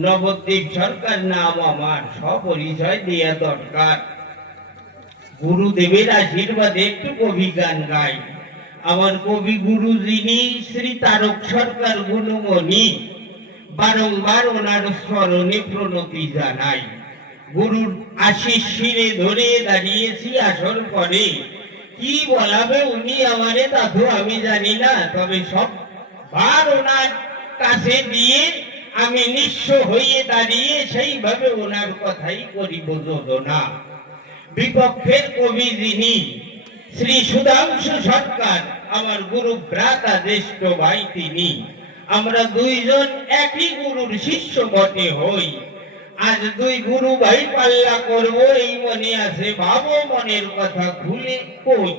নবদ্বীপ সরকার নাম আমার, সপরিচয় দেয়া দরকার। গুরুদেবের আশীর্বাদে একটু কবি গান গাই। আমার কবি গুরু যিনি শ্রী তারক সরকার গুণমণি, বারংবার ওনার স্মরণে প্রণতি জানাই। গুরুর আশিস শিরে ধরে দাঁড়িয়েছি আসর পরে। কি বলাবে উনি আমারে তা তো আমি জানি না, তবে সব বার ওনার কাছে দিয়ে আমি নিঃস্ব হয়ে দাঁড়িয়ে সেইভাবে ওনার কথাই করিব যোজনা। বিপক্ষের কবি যিনি শ্রী সুধাংশু সরকার, আমার গুরু ভ্রাতা জ্যেষ্ঠ ভাই তিনি। আমরা দুইজন একই গুরুর শিষ্য বটে হই। আজ দুই গুরু ভাই পাল্লা করব এই মনে আছে, ভাবো মনের কথা খুলে কই।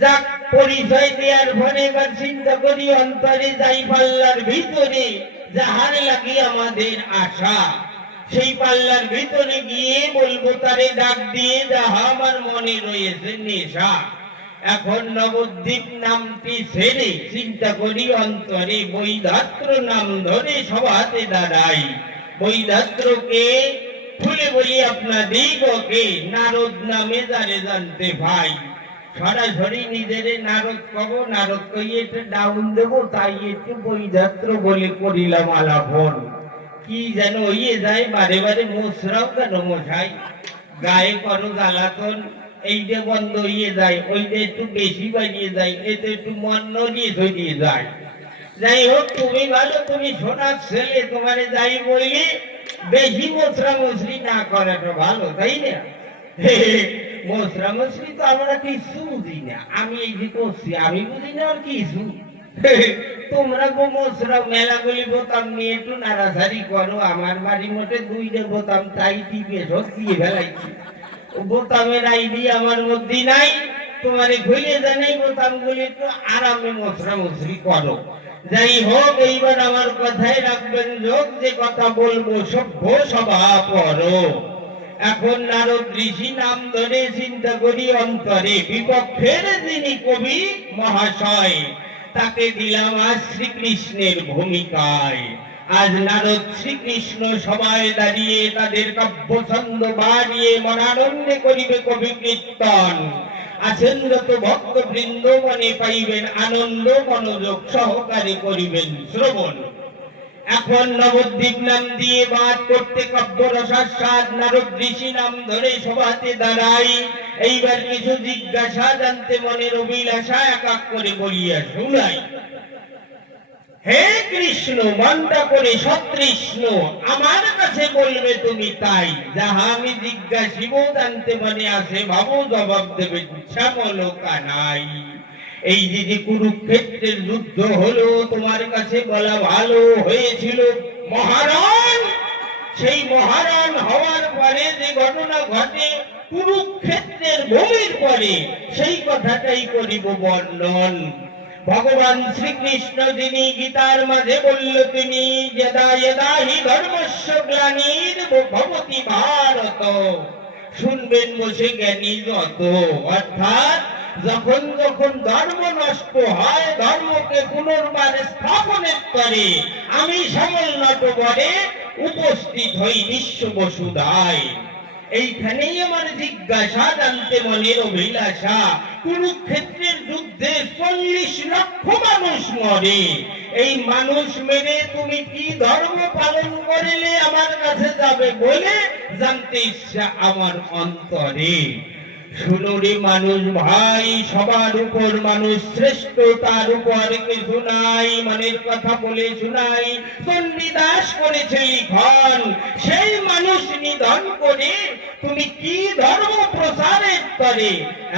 যাক, পরিচয় দেওয়ার পরে এবার চিন্তা করি অন্তরে যাই পাল্লার ভিতরে যাহার লাগি আমাদের আশা, সেই পাল্লার ভিতরে গিয়ে বলবো তারে ডাক দিয়ে যাহা আমার মনে রয়েছে নেশা। এখন নবদ্বীপ নামটি ছেড়ে চিন্তা করি অন্তরে বৈদাত্র নাম ধরে সভাতে দাঁড়াই। বৈদাত্রকে খুলে বলি আপনাদিগকে, নারদ নামে যারে জানতে ভাই। সরাসরি নিজেরে নারদ কব, নারদ কইয়ে একটু ডাউন দেবো, তাই একটু বৈদাত্র বলে করিলাম আলাপন। কি যেন হইয়ে যায় বারে বারে, মোছরাও কেন মশাই, গায়ে করো জ্বালাতন, এইটা বন্ধ হইয়ে যায়, ওইটা একটু বেশি বাড়িয়ে যায়, এতে একটু মন নড়িয়ে ধরিয়ে যায়। যাই হোক, তুমি ভালো, তুমি সোনার ছেলে, তোমারে যাই বলি বেশি মোছরা মছরি না করাটা ভালো, তাই না? মোছরা মছরি তো আমরা কিছু বুঝি না, আমি এই যে করছি আমি বুঝি না আর কিছু। তোমরা গো মোছরা মেলাগুলি বোতাম নিয়ে একটু নাড়াচাড়ি করো, আমার বাড়ি মোটে দুইটা বোতাম, তাই টিপে দিয়ে ফেলাইছি। বোতামের আইডিয়া আমার মধ্যে নাই, তোমারে খুলে জানাই বোতাম গুলি একটু আরামে মোছরা মছরি করো। যাই হোক, এইবার আমার কথাই রাখবেন যোগ, যে কথা বলবো সভ্য সভা পড়ো। এখন নারদ ঋষি নাম ধরে চিন্তা করি অন্তরে, বিপক্ষের যিনি কবি মহাশয় তাকে দিলাম আজ শ্রীকৃষ্ণের ভূমিকায়। আজ নারদ শ্রীকৃষ্ণ সবাই দাঁড়িয়ে তাদের কাব্য ছন্দ বাড়িয়ে মনানন্দে করিবে কবি কীর্তন। আছেন যত ভক্ত বৃন্দ মনে পাইবেন আনন্দ, মনোযোগ সহকারে করিবেন শ্রবণ। এখন নবদ্বীপ নাম দিয়ে বাদ করতে কাব্য রসাস্বাদ, নারদ ঋষি নাম ধরে সভাতে দাঁড়াই। এইবার কিছু জিজ্ঞাসা জানতে মনের অভিলাষা এক এক করে বলিয়া শুনাই। হে কৃষ্ণ, মনটা করে সতৃষ্ণ, আমার কাছে বলবে তুমি তাই, যাহা আমি জিজ্ঞাসিব জানতে মনে আছে ভাবো জবাব দেবে শ্যামল কানাই। এই যে কুরুক্ষেত্রের যুদ্ধ হলো, তোমার কাছে বলা ভালো হয়েছিল মহারণ। সেই মহারণ হওয়ার পরে যে ঘটনা ঘটে কুরুক্ষেত্রের ভূমির পরে, সেই কথাটাই করিব বর্ণন। ভগবান শ্রীকৃষ্ণ যিনি গীতার মাঝে বলল তিনি, যদা যদা হি ধর্মস্য গ্লানির ভবতি ভারত, শুনবেন বসে জ্ঞানী যত। অর্থাৎ যখন যখন ধর্ম নষ্ট হয়, ধর্মকে পুনর্বার স্থাপনের করে আমি শ্যামল নটবরে উপস্থিত হই বিশ্ব বসুধায়। এইখানেই আমার জিজ্ঞাসা জানতে মনের অভিলাষা। কুরুক্ষেত্রের যুদ্ধে 40 লক্ষ মানুষ মরে, এই মানুষ মেরে তুমি কি ধর্ম পালন করিলে আমার কাছে যাবে বলে জানতে ইচ্ছা আমার অন্তরে। শুনো রে মানুষ ভাই, সবার উপর মানুষ শ্রেষ্ঠ, তার উপর কিছু নাই, মনের কথা বলে শুনাই। চণ্ডীদাস করেছে লিখন, সেই মানুষ নিধন করে তুমি কি ধর্ম প্রচারের করে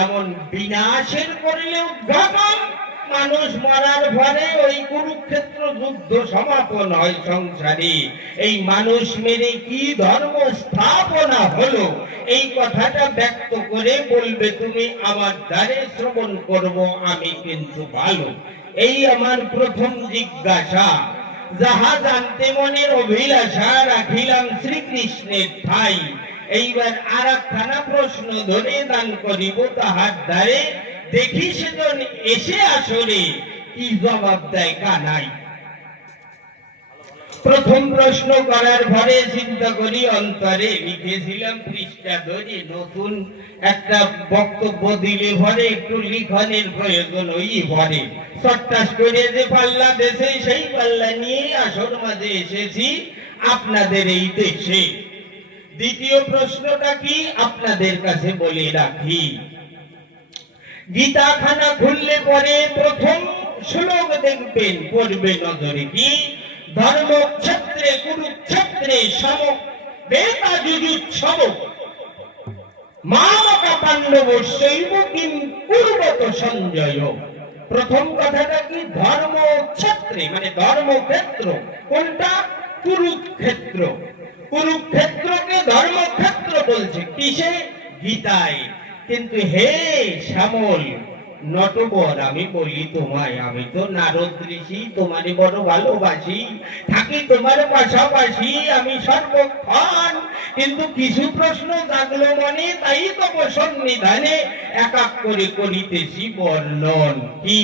এমন বিনাশের করলে উদ্ঘাটন। মানুষ মরার পরে ওই কুরুক্ষেত্র যুদ্ধ সমাপন হয় সংসারে। এই মানুষ মেরে কি ধর্ম স্থাপনা হলো, এই কথাটা ব্যক্ত করে বলবে তুমি আমার দ্বারে, শ্রবণ করব আমি কিন্তু ভালো। এই আমার প্রথম জিজ্ঞাসা, যাহা জানতে মনের অভিলাষা রাখিলাম শ্রীকৃষ্ণের ঠাই। এইবার আর একখানা প্রশ্ন ধরে দান করিব তাহার দ্বারে, দেখি সেজন এসে আসরে কি জবাব দেয় কানাই। প্রথম প্রশ্ন করার পরে চিন্তা করি অন্তরে লিখেছিলাম পৃষ্ঠা ধরে নতুন একটা বক্তব্য দিলে ভরে একটু লিখনের প্রয়োজন ওই ভরে চট্টাস করে যে পাল্লা দেশে সেই পাল্লা নিয়ে আসর মাঝে এসেছি আপনাদের এই দেশে। দ্বিতীয় প্রশ্নটা কি আপনাদের কাছে বলে রাখি, গীতাখানা খুললে পরে প্রথম শ্লোক দেখবেন পড়বে নজরে কি, ধর্মক্ষেত্রে কুরুক্ষেত্রে সম বেতা যুযুৎসব মামকা পাণ্ডবস্যৈব কিম কুর্বত সঞ্জয়। প্রথম কথাটা কি, ধর্মক্ষেত্রে মানে ধর্মক্ষেত্র কোনটা, কুরুক্ষেত্র। কুরুক্ষেত্রকে ধর্মক্ষেত্র বলছে কিসে, গীতায়। কিন্তু হে শ্যামল নটবর, আমি বলি তোমায়, আমি তো নারদ ঋষি, তোমারে বড় ভালোবাসি, থাকি তোমার পাশাপাশি আমি সর্বক্ষণ, কিন্তু কিছু প্রশ্ন জাগলো মনে, তাই তো সন্নিধানে এক এক করে করিতেছি বর্ণন। কি,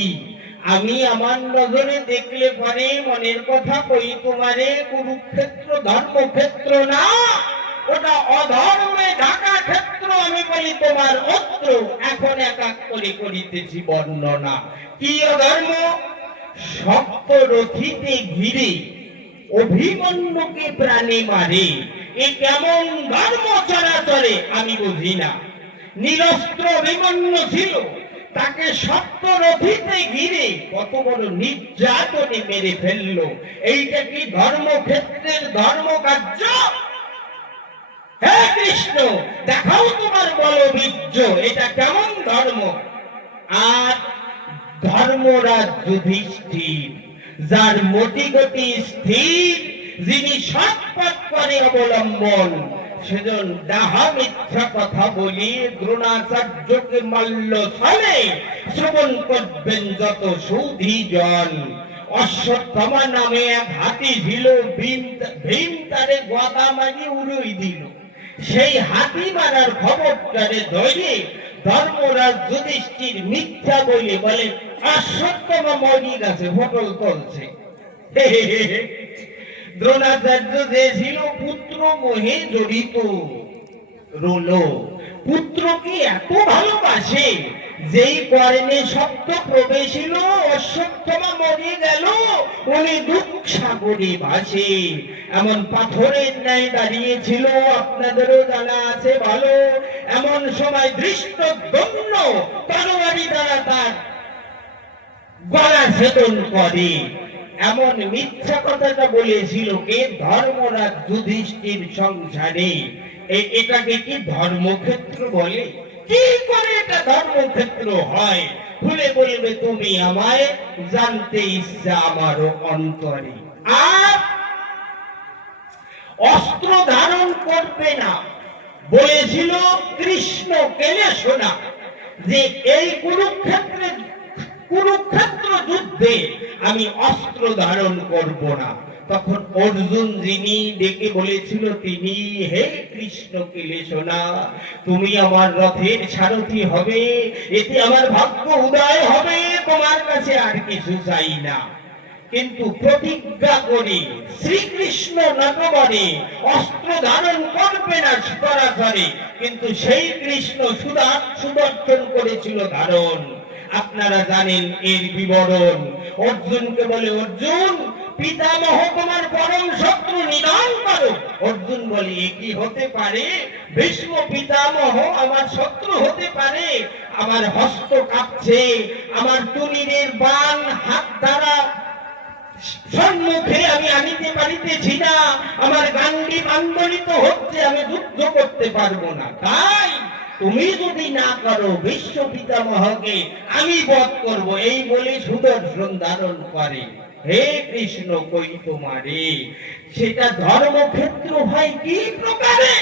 আমি আমার নজরে দেখলে পরে মনের কথা কই তোমারে, কুরুক্ষেত্র ধর্মক্ষেত্র না, ওটা অধর্মে ঢাকা ক্ষেত্র, আমি বলি তোমার অস্ত্র। এখন এক এক করে করিতেছি বর্ণনা। কি অধর্ম, সপ্তরথীতে ঘিরে অভিমন্যুকে প্রাণে মারে, এ কেমন ধর্ম চরাচরে আমি বুঝি না। নিরস্ত্র অভিমন্যু ছিল, তাকে সপ্তরথীতে ঘিরে কত বড় নির্যাতনে মেরে ফেললো। এইটা কি ধর্মক্ষেত্রের ধর্মকার্য? হে কৃষ্ণ, দেখাও তোমার বলবীর্য, এটা কেমন ধর্ম? আর ধর্মরাজ যুধিষ্ঠির, যার মতিগতি স্থির, যিনি সৎপথ করে অবলম্বন, সেজন ডাহা মিথ্যা কথা বলি দ্রোণাচার্যকে মাল্য ছলে, শ্রবণ করবেন যত সুধীজন। অশ্বত্থামা নামে এক হাতি ছিল, ভীম তারে গদা মারি উড়ই দিল। সেই হাতি মারার খবরটারে ধরে ধর্মরাজ যুধিষ্ঠির মিথ্যা বলে বলে অশ্বত্থামা মরি গেছে, ফটল তুলছে। দ্রোণাচার্য যে ছিল পুত্র মোহে জড়িত রইল, পুত্রকে এত ভালোবাসে, যেই কর্ণে শব্দ প্রবেশিল অশ্বত্থামা মরে গেল, উনি দুঃখ সাগরে ভাসে। এমন পাথরের ন্যায় দাঁড়িয়েছিল, আপনাদেরও জানা আছে ভালো। এমন সময় ধৃষ্টদ্যম্ন তরবারি দ্বারা তার গলা ছেদন করে। এমন মিথ্যা কথাটা বলেছিল কে, ধর্মরাজ যুধিষ্ঠির সংসারে। এটাকে কি ধর্মক্ষেত্র বলে? কি করে এটা ধর্মক্ষেত্র হয়? খুলে বলবে তুমি আমায়, জানতে ইচ্ছা আমারও অন্তরে। আর অস্ত্র ধারণ করবে না বলেছিল কৃষ্ণ কেনে শোনা, যে এই কুরুক্ষেত্র যুদ্ধে আমি অস্ত্র ধারণ করব না। তখন অর্জুন যিনি ডেকে বলেছিল, তিনি, হে কৃষ্ণ কেলেশোনা, তুমি আমার রথের সারথি হবে, এতে আমার ভাগ্য উদয় হবে, তোমার কাছে আর কিছু চাই না। কিন্তু প্রতিজ্ঞা করে শ্রীকৃষ্ণ নটবরে অস্ত্র ধারণ করবে না সরাসরি, কিন্তু সেই কৃষ্ণ সুদর্শন করেছিল ধারণ। আপনারা জানেন এর বিবরণ। অর্জুনকে বলে, অর্জুন পিতামহ তোমার পরম শত্রু নিধন করো। অর্জুন বলে, এ কি হতে পারে? ভীষ্ম পিতামহ আমার শত্রু হতে পারে? আমার হস্ত কাঁপছে, আমার তুনীরের বাণ হাত দ্বারা সম্মুখে আমি আনিতে পারিতেছি না, আমার গান্ডীব আন্দোলিত হচ্ছে, আমি যুদ্ধ করতে পারবো না। তাই তুমি যদি না করো, ভীষ্ম পিতামহকে আমি বধ করব। এই বলে সুদর্শন ধারণ করে। হে কৃষ্ণ কই তোমারে, সেটা ধর্মক্ষেত্র হয় কি প্রকারে?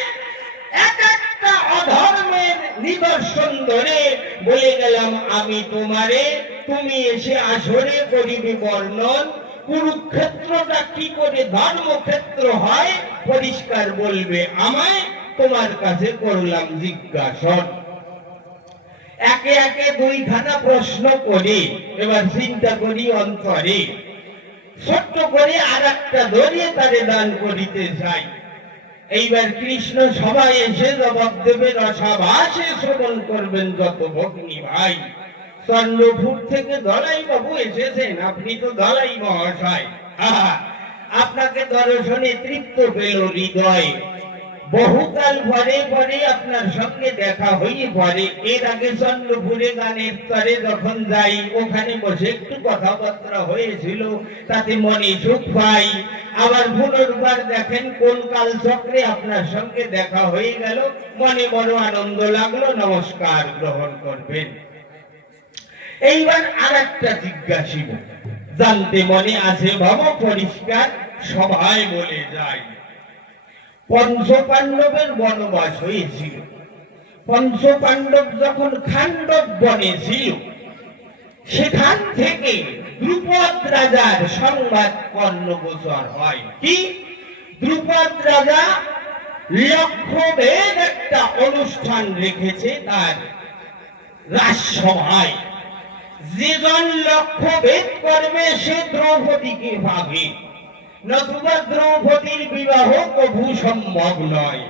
এক একটা অধর্মের নিদর্শন ধরে বলে গেলাম আমি তোমারে, তুমি এসে আসরে করিবে বর্ণন। কুরুক্ষেত্রটা কি করে ধর্মক্ষেত্র হয় পরিষ্কার বলবে আমায়, তোমার কাছে করলাম জিজ্ঞাসা। একে একে দুইখানা প্রশ্ন করি, এবার চিন্তা করি অন্তরে। ছোট্ট করে আর একটা ধরিয়ে তারে দান করিতে চাই। এইবার কৃষ্ণ সবাই এসে জবাব দেবে, রসাভাসে শ্রবণ করবেন যত ভগ্নী ভাই। চন্দ্রপুর থেকে দলাই বাবু এসেছেন, আপনি তো দলাই মহাশয়। আপনাকে দর্শনে তৃপ্ত পেল হৃদয়। বহুকাল পরে পরে আপনার সঙ্গে দেখা হয়ে পরে। এর আগে চন্দ্রপুরে গানের তরে যখন যাই, ওখানে বসে একটু কথাবার্তা হয়েছিল, তাতে মনে সুখ পাই। আবার পুনর্বার দেখেন কোন কাল চক্রে আপনার সঙ্গে দেখা হয়ে গেল, মনে বড় আনন্দ লাগলো। নমস্কার গ্রহণ করবেন। এইবার আর একটা জিজ্ঞাসিব, জানতে মনে আছে ভাব পরিষ্কার, সবাই বলে যায়। পঞ্চ পাণ্ডবের বনবাস হয়েছিল। পঞ্চ পাণ্ডব যখন খাণ্ডব বনে ছিল, সেখান থেকে দ্রুপদ রাজার সংবাদ কর্ণগোচর হয়। কি? দ্রুপদ রাজা লক্ষ্যভেদ একটা অনুষ্ঠান রেখেছে তার রাজসভায়। যেজন লক্ষ্যভেদ করবে সে দ্রৌপদীকে পাবে, নতুবা দ্রৌপদীর বিবাহ কভু সম্ভব নয়।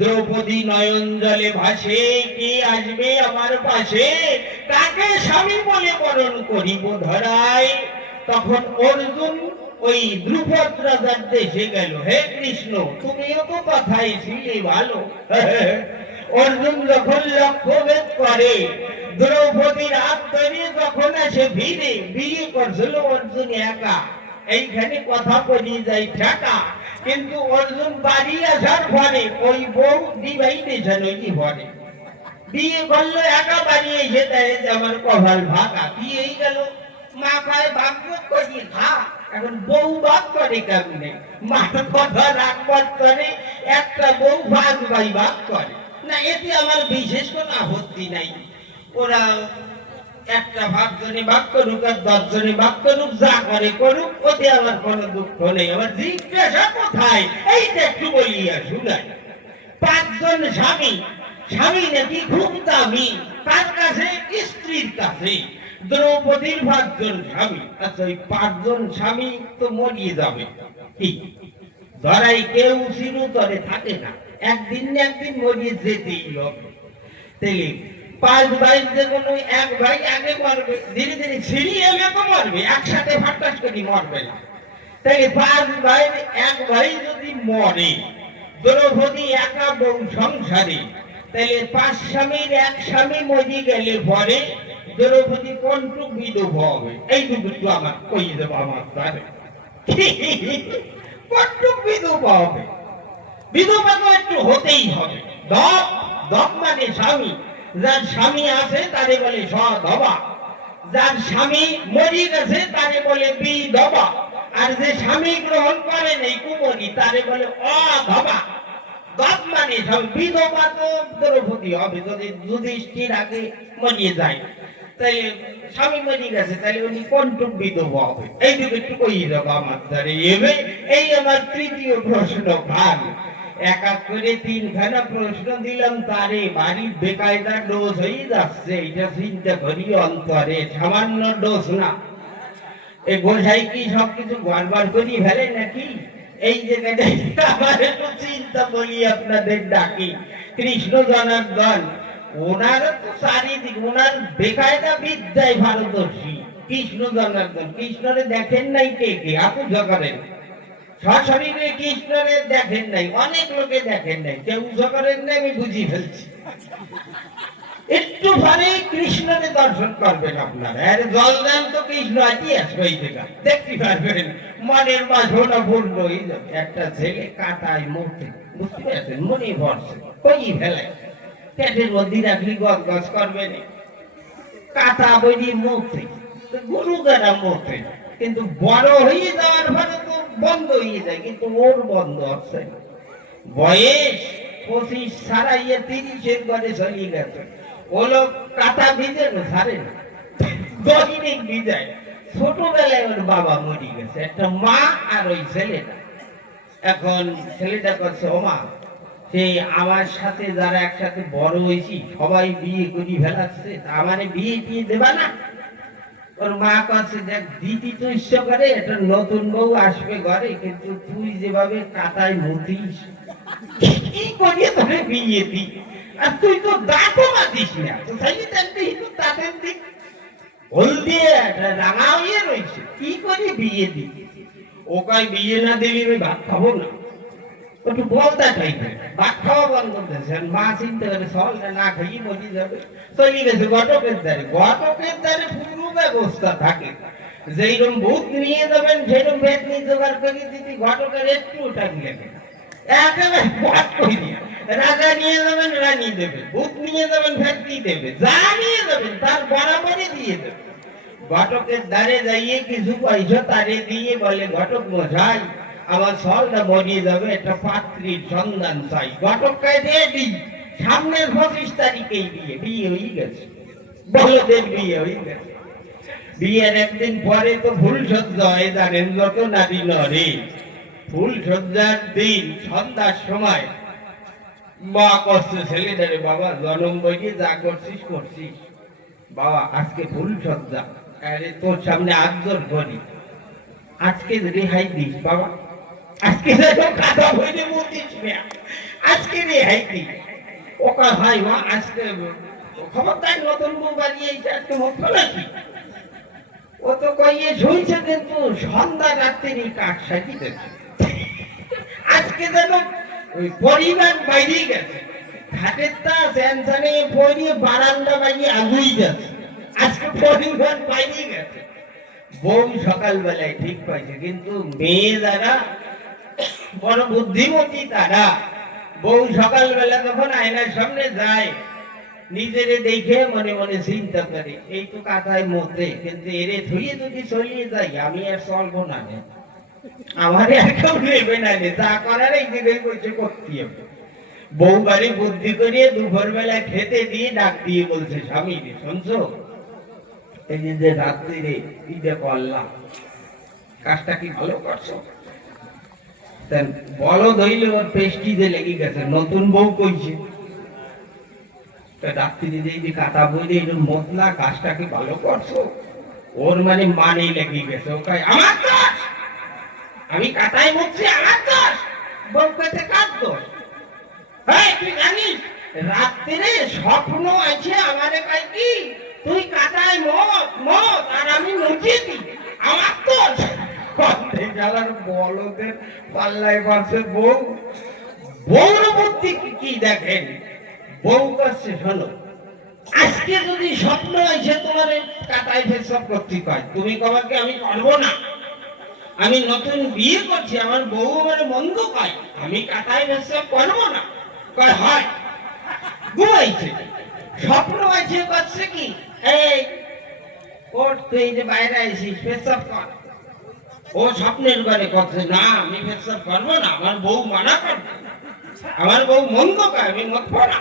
দ্রৌপদী নয়ন জলে ভাসে, কে আসবে আমার পাশে, কাকে স্বামী বলে বরণ করিব ধরায়। তখন অর্জুন ওই দ্রুপদ রাজার দেশে গেল। হে কৃষ্ণ, তুমিও তো কথাই ছিলে ভালো। অর্জুন যখন লক্ষ্যভেদ করে, দ্রৌপদীর হাত ধরে যখন এসে ভিড়ে, বিয়ে করছিল অর্জুন একা। এইখানে কথা বলি যায় ঠেকা, কিন্তু অর্জুন বাড়ি আসার পরে ওই বউ দিবাই দিয়েছেন ওই পরে বিয়ে করলো একা। বাড়ি এসে দেয় আমার কপাল ভাগা, বিয়েই গেল। মা পায় ভাগ্য করি খা, এখন বউ ভাগ করে কেমনে? মার কথা রাখবার করে একটা বউ ভাগ ভাই ভাগ করে না, এতে আমার বিশেষ কোনো আপত্তি নাই। ওরা একটা ভাগ জনে ভাগ করুক আর 10 জনে ভাগ করুক, যা করে করুক, ওতে আমার কোনো দুঃখ নেই। আমার জিজ্ঞাসা কোথায়, এইটা একটু বলিয়া শুনাই। 5 জন স্বামী, স্বামী নাকি খুব দামি, তার কাছে স্ত্রীর কাছে। দ্রৌপদীর 5 জন স্বামী। আচ্ছা, ওই 5 জন স্বামী তো মরিয়ে যাবে, কি ধরাই কেউ চিরতরে থাকে না, একদিন না একদিন মরিয়ে যেতেই হবে। তাইলে 5 ভাই যে কোনো এক ভাই আগে মরবে, ধীরে ধীরে সিরিয়ালে তো মরবে, একসাথে ফাটাস করে মরবে না। তাই 5 ভাই এক ভাই যদি মরে, দ্রৌপদী একা বউ সংসারে, তাহলে 5 স্বামীর এক স্বামী মরে গেলে পরে দ্রৌপদী কোনটুক বিধবা হবে? এইটুকু তো আমার কই দেব, আমার তারে কোনটুক বিধবা হবে? বিধবা তো একটু হতেই হবে। দপ দপ মানে স্বামী। যার স্বামী আছে তারে বলে সধবা, যার স্বামী মরি গেছে তারে বলে বিধবা, আর যে স্বামী গ্রহণ করে নেই কুমরি তারে বলে অধবা। দপ মানে স্বামী। বিধবা তো দ্রৌপদী হবে যদি যুধিষ্ঠির আগে মরিয়ে যায়। তাই স্বামী মরি গেছে, তাহলে উনি কোনটুক বিধবা হবে? এইটুকু একটু কই দেবো আমার দ্বারে। এই আমার তৃতীয় প্রশ্ন ভাগ। এক এক করে 3খানা প্রশ্ন দিলাম, তারে বাড়ির বেকায়দা ডোজ হয়ে যাচ্ছে। এটা চিন্তা করি অন্তরে, সামান্য ডোজ না। এই গোসাই কি সবকিছু গড়বড় করি ফেলে নাকি? এই জায়গাটা আমার একটু চিন্তা বলি আপনাদের ডাকি। কৃষ্ণ জনার্দন ওনার তো চারিদিক, ওনার বেকায়দা বিদ্যায় ভারতবর্ষী। কৃষ্ণ জনার্দন, কৃষ্ণরে দেখেন নাই কে কে? আপু জগরেন সশরীরে কৃষ্ণরে দেখেন নাই, অনেক লোকে দেখেন নাই, কেউ করেন নাই, আমি বুঝি ফেলছি। একটু পরে কৃষ্ণরে দর্শন করবেন আপনারা। আরে জলদান তো কৃষ্ণ আজই আসবে, এই জায়গা দেখতে পারবেন। মনের বাসনা পূর্ণ হয়ে যাবে। একটা ছেলে কাটায় মরতে, বুঝতে পারছেন, মনে ভরছে, কই ফেলে পেটের মধ্যে রাখলি গজ গজ করবে না, কাটা বই মরতে, গুরু দ্বারা মরতে। কিন্তু বড় হয়ে যাওয়ার পরে তো বন্ধ হয়ে যায়, কিন্তু ওর বন্ধ হচ্ছে না। বয়স 25 ছাড়াইয়ে 30-এর ঘরে চলিয়ে গেছে। ও লোক কাটা ভিজে না, ছাড়ে না, দৈনিক ভিজায়। ছোটবেলায় ওর বাবা মরে গেছে, একটা মা আর ওই ছেলেটা। এখন ছেলেটা করছে, ও মা, সেই আমার সাথে যারা একসাথে বড় হয়েছি সবাই বিয়ে করি ফেলাচ্ছে, আমারে বিয়ে দিয়ে দেবা না? ওর মা কাছে দেখ দিদি তো ইচ্ছা করে এটা নতুন বউ আসবে ঘরে, কিন্তু তুই যেভাবে কাটায় মতিস কি করিয়ে তোরে বিয়ে দি, আর তুই তো দাঁতও মাতিস না, তো তাই তো দাঁতের দিক হল দিয়ে রাঙা হয়ে রয়েছে, কি করি বিয়ে দি। ও কয় বিয়ে না দিবি আমি ভাত খাবো না, একটু বলতে চাইবে ভাত খাওয়া বন্ধ করতেছে। মা চিন্তা করে সলটা না খাইয়ে মজি যাবে, চলে গেছে ঘটকের দ্বারে। ঘটকের দ্বারে পুরো ব্যবস্থা থাকে, যেরকম ভূত নিয়ে যাবেন সেরকম ভেদ নিয়ে জোগাড় করে দিতে ঘটকের একটু টাইম লাগে, একেবারে পথ করে দিয়ে রাজা নিয়ে যাবেন রানী দেবে, ভূত নিয়ে যাবেন ভেদ দেবে, যা নিয়ে যাবেন তার বরাবরই দিয়ে দেবে। ঘটকের দ্বারে যাইয়ে কিছু পয়সা তারে দিয়ে বলে ঘটক মশাই আমার সলটা মরিয়ে যাবে, একটা পাত্রীর সন্ধান চাই। ঘটককে রেডি, সামনের 25 তারিখেই বিয়ে। বিয়ে হয়ে গেছে, বলদের বিয়ে হয়ে গেছে। বিয়ের একদিন পরে তো ফুল সজ্জা হয়, জানেন যত নারী নরে। ফুল সজ্জার দিন সন্ধ্যার সময় মা করছে ছেলেটারে, বাবা জনম বইয়ে যা করছিস করছিস, বাবা আজকে ফুল সজ্জা, আরে তোর সামনে আদর করি, আজকে রেহাই দিস বাবা, আজকে কাদা বইলে মতিস না, আজকে রেহাই দিস। ও কয় ভাই মা আজকে খবরদার নতুন বউ বাড়িয়ে আজকে মত নাকি। ও তো কইয়ে শুইছে, কিন্তু সন্ধ্যা রাত্রি কাঠ সাজিতে আজকে যেন ওই পরিবার বাইরে গেছে, ঘাটের তা স্যানসানে পরিয়ে বারান্দা বাইরে আগুই যাচ্ছে, আজকে পরিবার বাইরে গেছে। বউ সকালবেলায় ঠিক পাইছে, কিন্তু মেয়ে যারা বড় বুদ্ধিমতী তারা বউ সকালবেলা যখন আয়নার সামনে যায় নিজেরে দেখে মনে মনে চিন্তা করে এই তো কাঁথায় মধ্যে, কিন্তু এরে ধুয়ে যদি চলিয়ে যাই আমি আর চলবো না, আমার আর কেউ নেবে না, যা করার এই জায়গায় বসে করতে হবে। বউ বাড়ি বুদ্ধি করিয়ে দুপুর বেলা খেতে দিয়ে ডাক দিয়ে বলছে স্বামী রে শুনছো, এই যে রাত্রিরে ঈদে করলাম কাজটা কি ভালো করছো। বলো ধইলে ওর পেস্টিতে লেগে গেছে, নতুন বউ কইছে রাত্রি যে কাটা বই দিয়ে মতলা কাজটা কি ভালো করছো, ওর মানে লেগে গেছে। ও কয় আমার দোষ, আমি কাটাই মুখছি আমার দোষ, বউ পেতে কার দোষ। তুই জানিস রাত্রে স্বপ্ন আছে আমারে কয় কি তুই কাটাই মত মত আর আমি মুছিয়ে দিই, আমার দোষ। বলদের পাল্লায় পারছে বউ, বউর বুদ্ধি কি দেখেন। বউ করছে শোনো, আজকে যদি স্বপ্ন আছে তোমার কাটাই সব করতে পাই, তুমি কবাকে আমি করবো না, আমি নতুন বিয়ে করছি, আমার বউ আমার মন্দ পাই, আমি কাটাই সব করবো না। কয় হয় ঘুমাইছে, স্বপ্ন আছে করছে কি এই ওর তুই যে বাইরে আইসিস পেশাব কর, ও স্বপ্নের ঘরে করছে না আমি পেশাব করবো না, আমার বউ মানা করবে, আমার বউ মন্দ পায় আমি মত না।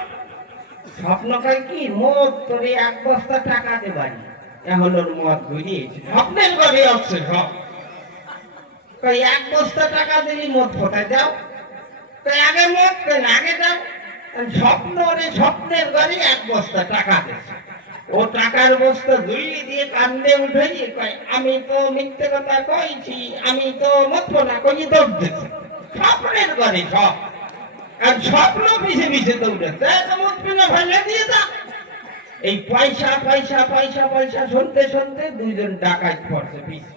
স্বপ্ন কয় কি মদ তোরে 1 বস্তা টাকা দে বাড়ি, এখন ওর মদ ঘুরিয়েছে স্বপ্নের ঘরে আসছে সব। কই 1 বস্তা টাকা দিলি মদ কোথায় যাও, কই আগে মদ কেন আগে যাও। স্বপ্ন রে স্বপ্নের ঘরে 1 বস্তা টাকা দিচ্ছে, ও টাকার বস্তা ধুইলি দিয়ে কান্দে উঠে কয় আমি তো মিথ্যে কথা কইছি, আমি তো মদ না কই দৌড় দিচ্ছে স্বপ্নের ঘরে সব। আর স্বপ্ন পিছে পিছে দৌড়াচ্ছে, ফেলে দিয়ে যা। এই পয়সা পয়সা পয়সা পয়সা শুনতে শুনতে দুইজন ডাকাত পড়ছে পিছে,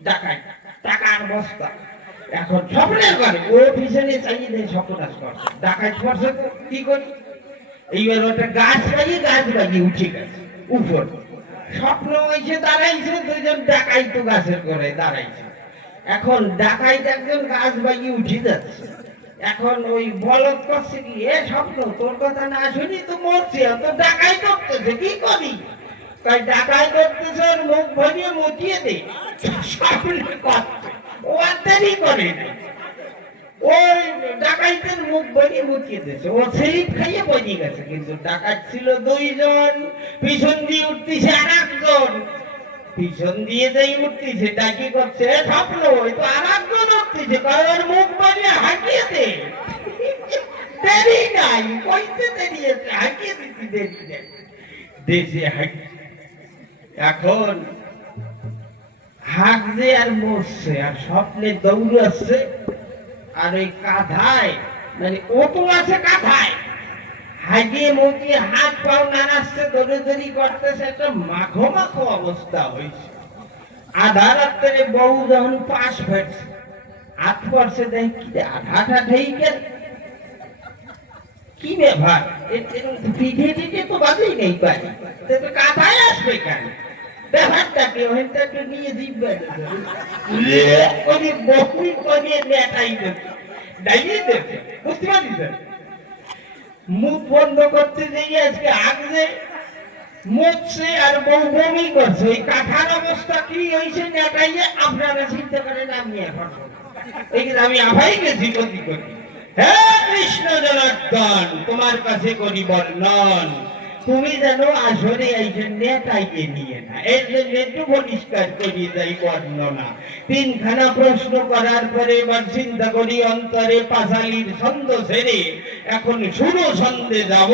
ডাকাত টাকার বস্তা এখন স্বপ্নের ঘরে, ও পিছনে চাইয়ে দেয় স্বপ্নাশ করছে, ডাকাত পড়ছে তো কি করি। এইবার ওটা গাছ লাগিয়ে উঠে গেছে উপর, স্বপ্ন হয়েছে দাঁড়াইছে, দুইজন ডাকাই তো গাছের ঘরে দাঁড়াইছে। এখন ডাকাইত একজন গাছ বাগিয়ে উঠে যাচ্ছে, এখন ওই বলদ করছে কি এ স্বপ্ন তোর কথা না শুনি তো মরছে, তো ডাকাই করতেছে কি করি। তাই ডাকাই করতেছে ওর মুখ ভরিয়ে মুটিয়ে দে, স্বপ্নে করছে ও আর দেরি করে না, ওই ডাকাইতের মুখ ভরিয়ে মুটিয়ে দিয়েছে, ও স্লিপ খাইয়ে বসে গেছে। কিন্তু ডাকাত ছিল 2 জন, পিছন দিয়ে উঠতেছে আর 1 জন, পিছন দিয়ে যাই উঠতেছে ডাকি করছে স্বপ্ন ওই তো আর 1 জন উঠতেছে, কারণ মুখ ভরিয়ে হাঁকিয়ে দে, দেরি নাই কইতে দেরি আছে হাঁকিয়ে দিতে দেরি নেই দেশে হাঁকি। এখন হাগছে আর মরছে আর স্বপ্নে দৌড়াচ্ছে, আর ওই কাঁধায় মানে ও তো আছে কাঁধায় হাগিয়ে মুখিয়ে হাত পাও নাড়াচ্ছে, দৌড়ি করতেছে, একটা মাখো মাখো অবস্থা হয়েছে। আধা রাত্রে বউ যখন পাশ হয়েছে হাত পড়ছে, দেখি আধা ঢেকে কি ব্যাপার, পিঠে টিঠে তো বাজেই নেই পারি, কাঁথায় আসবে কেন, ব্যাপারটাকে ওইটা একটু নিয়ে জিব্বা বহু করিয়ে নেটাই দাঁড়িয়ে দেবে, বুঝতে পারছেন? মুখ বন্ধ করতে যেয়ে আজকে আগছে মরছে আর বউ বমি করছে, এই কাঁথার অবস্থা কি হয়েছে নেটাইয়ে আপনারা চিন্তা করেন, আমি এখন আমি আভাই গেছি গতি করি। হে কৃষ্ণ জনার্দন, তোমার কাছে করি বর্ণন, তুমি যেন আসলে এই নেটাইয়ে নিয়ে না, এর জন্য একটু পরিষ্কার করিয়ে যাই বর্ণনা। তিনখানা প্রশ্ন করার পরে এবার চিন্তা করি অন্তরে পাঁচালির ছন্দ ছেড়ে এখন শুরু ছন্দে যাব,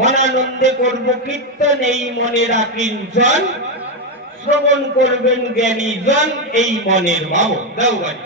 মনানন্দে করব কীর্তন এই মনে রাখিঞ্চন, শ্রবণ করবেন জ্ঞানী জন এই মনের ভাব। দাও বাড়ি।